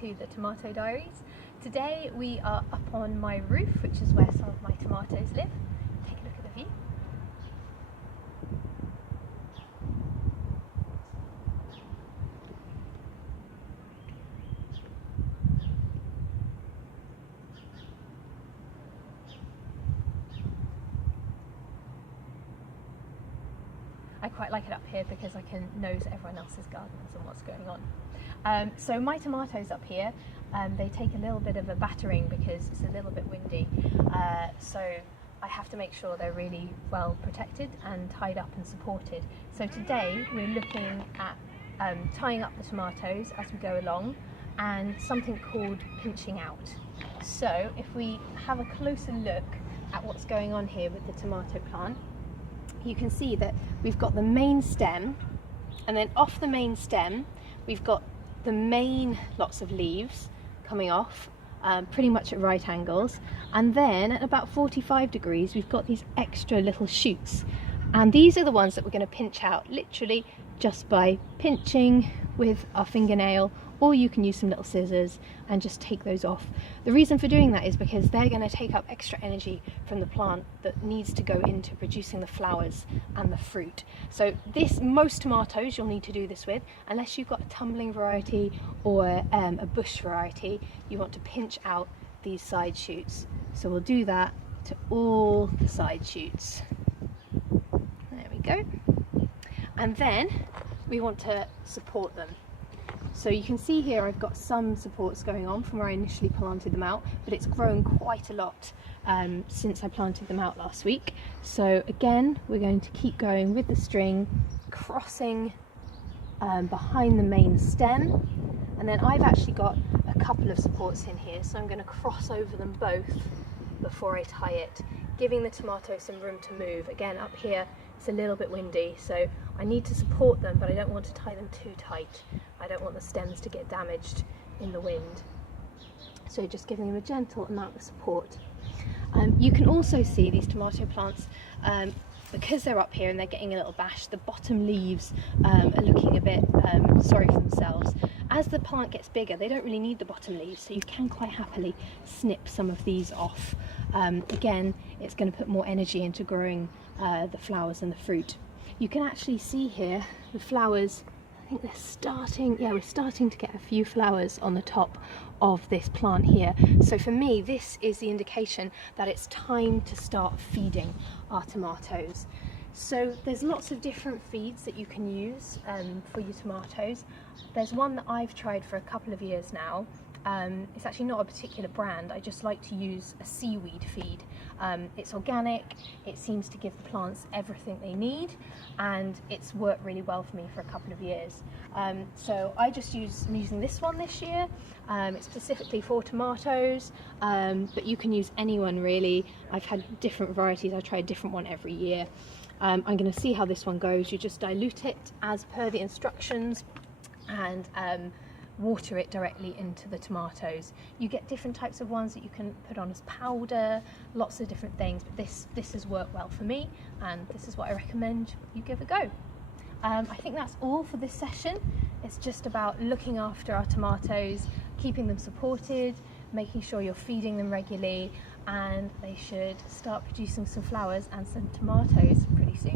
to the Tomato Diaries. Today we are up on my roof, which is where some of my tomatoes live. Take a look at the view. I quite like it up here because I can nose everyone else's gardens and what's going on. So my tomatoes up here, they take a little bit of a battering because it's a little bit windy. So I have to make sure they're really well protected and tied up and supported. So today we're looking at tying up the tomatoes as we go along and something called pinching out. So if we have a closer look at what's going on here with the tomato plant, you can see that we've got the main stem, and then off the main stem we've got the main lots of leaves coming off pretty much at right angles, and then at about 45 degrees we've got these extra little shoots, and these are the ones that we're going to pinch out literally just by pinching with our fingernail, or you can use some little scissors and just take those off. The reason for doing that is because they're going to take up extra energy from the plant that needs to go into producing the flowers and the fruit. So most tomatoes you'll need to do this with, unless you've got a tumbling variety or a bush variety, you want to pinch out these side shoots. So we'll do that to all the side shoots. There we go. And then we want to support them. So you can see here I've got some supports going on from where I initially planted them out, but it's grown quite a lot since I planted them out last week. So again, we're going to keep going with the string, crossing behind the main stem, and then I've actually got a couple of supports in here, so I'm going to cross over them both before I tie it, giving the tomato some room to move. Again, up here it's a little bit windy, so I need to support them, but I don't want to tie them too tight. I don't want the stems to get damaged in the wind. So just giving them a gentle amount of support. You can also see these tomato plants, because they're up here and they're getting a little bashed, the bottom leaves are looking a bit sorry for themselves. As the plant gets bigger, they don't really need the bottom leaves, so you can quite happily snip some of these off. Again, it's going to put more energy into growing the flowers and the fruit. You can actually see here the flowers. I think they're starting, yeah, we're starting to get a few flowers on the top of this plant here. So for me, this is the indication that it's time to start feeding our tomatoes. So there's lots of different feeds that you can use for your tomatoes. There's one that I've tried for a couple of years now. It's actually not a particular brand, I just like to use a seaweed feed. It's organic, it seems to give the plants everything they need, and it's worked really well for me for a couple of years. So I'm using this one this year. It's specifically for tomatoes, but you can use any one really. I've had different varieties, I try a different one every year. I'm going to see how this one goes. You just dilute it as per the instructions and water it directly into the tomatoes. You get different types of ones that you can put on as powder, lots of different things, but this has worked well for me, and this is what I recommend you give a go. I think that's all for this session. It's just about looking after our tomatoes, keeping them supported, making sure you're feeding them regularly, and they should start producing some flowers and some tomatoes pretty soon.